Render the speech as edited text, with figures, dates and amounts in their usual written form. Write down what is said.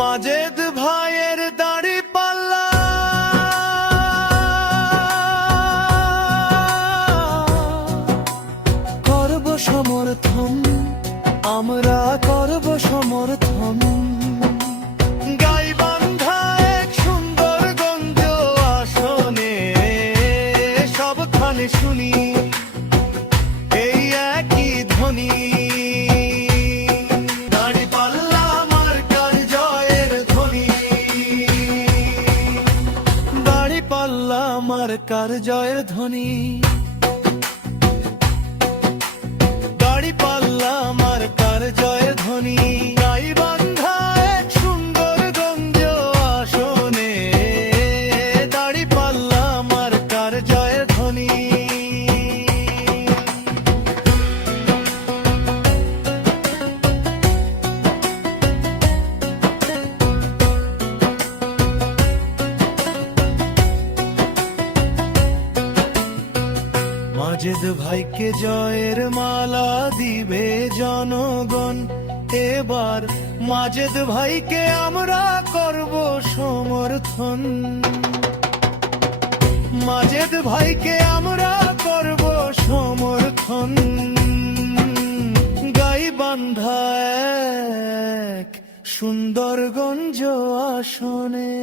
মাজেদ ভাইয়ের দাড়ি পাল্লা করব সমর্থন, আমরা করব সমর্থন। গাইবান্ধা এক সুন্দরগঞ্জ আসনে সবখানে শুনি এই একই ধ্বনি। দাঁড়িপাল্লা মার্কার জয়ের ধ্বনি, দাঁড়িপাল্লা মার্কার জয়ের ধ্বনি। দাঁড়িপাল্লা মার্কার জয়ের ধ্বনি। গাইবান্ধা এক সুন্দরগঞ্জ আসনে দাঁড়িপাল্লা মার্কার জয়ের ধ্বনি। মাজেদ ভাইকে জয়ের মালা দিবে জনগণ, এবার মাজেদ ভাইকে আমরা করব সমর্থন। মাজেদ ভাইকে আমরা করব সমর্থন। গাইবান্ধা এক সুন্দরগঞ্জ আসনে।